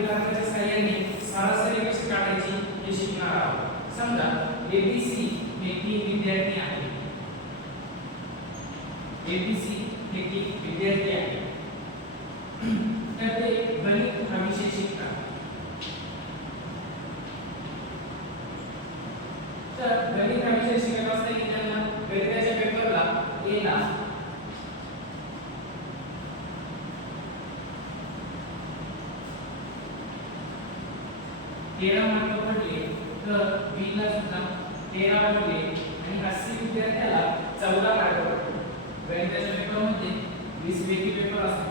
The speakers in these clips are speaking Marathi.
उदाहरणाच्या सहाय्याने सरासरी कशी काढायची हे शिकणार आहोत। समजा एबीसी हे 3 विद्यार्थी आहेत। एबीसी हे 3 विद्यार्थी आहेत। तर ते गणित हा विषय शिकतात। तर गणित हा विषय शिकत असताना त्यांना गणिताच्या पेपरला ए ला 13 मार्क पडले, तर बी ला सुद्धा 13 पडले आणि 80 विद्यार्थ्याला 14 मार्क पडले। गणिताच्या पेपरमध्ये 20 पैकी पेपर असतात,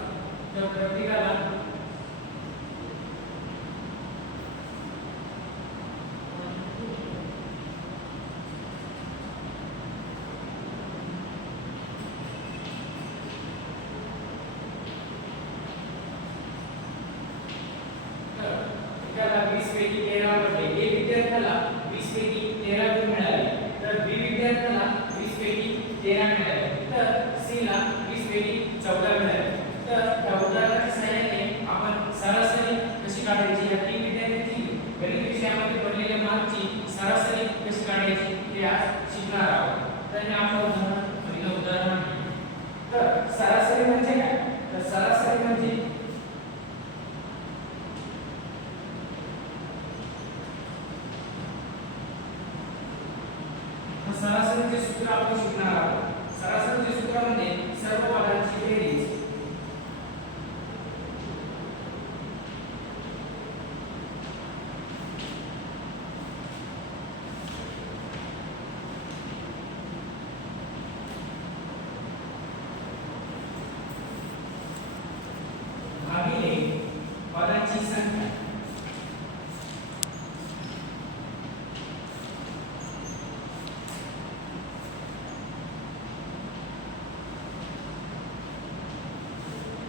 तर प्रत्येकाला त्याला 20 पैकी 13 पडले। ए विद्यार्थ्याला 20 पैकी 13 गुण मिळाले, तर बी विद्यार्थ्याला 20 पैकी 13 मिळाले, तर सी ला 20 पैकी 14 मिळाले। तर त्या उदाहरणाच्या सहाय्याने आपण सरासरी कशी काढायची, या 3 विद्यार्थ्यांची गणित विषयामध्ये पडलेल्या मार्कची सरासरी कशी काढायची हे आज शिकणार आहोत। तर हे आपलं पहिलं उदाहरण आहे। तर सरासरी म्हणजे काय? तर सरासरी म्हणजे सरासरीचे सूत्र आपण शिकणार आहोत। सरासरीचे सूत्र म्हणजे सर्व पदांची बेरीज भागिले पदांची संख्या।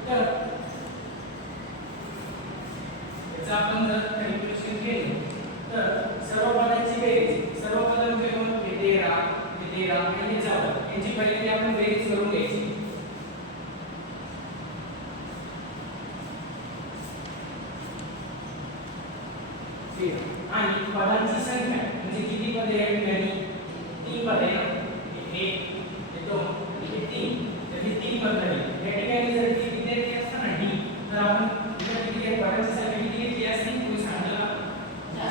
तर याचा आपण जर कॅल्क्युलेशन केले तर सर्व पदांची बेरीज, सर्व पद म्हणजे कोणते? 13 आणि 14 यांची पहिली आपण बेरीज करून घ्यायची। आणि पदांची संख्या म्हणजे किती पदे आहेत? आणि 3 पदे आहेत। 1 2 आणि 3, तर ही 3 पदे आहेत। या ठिकाणी जर ती विद्यार्थी असताना डी, तर आपण इथे किती पदांची संख्या किती घेतली असती? तुम्ही सांगितलं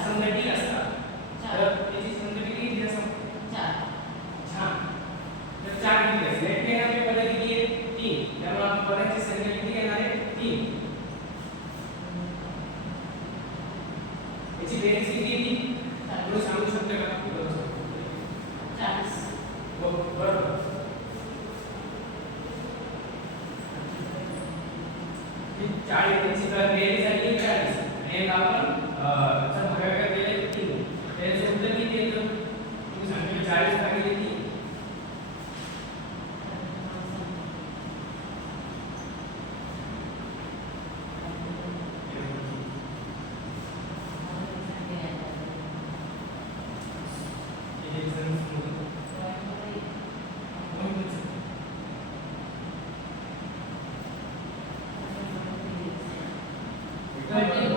समजा डी असता, तर त्याची संख्या किती घेतली असती? 4। छान, तर 4 घेतली असती। या ठिकाणी आपली पदे किती आहेत? 3, त्यामुळे आपण पदांची संख्या किती घेणार आहे? 3। याची बेरीज किती येते? तुम्ही सांगू शकता का? 40। हो, बरोबर। ही 40 यांची बेरीज झाली 40 आणि याला आपण भागाकार केले 3, त्याचे उत्तर किती येतं? तुम्ही सांगितलं 40 भागिले 3। But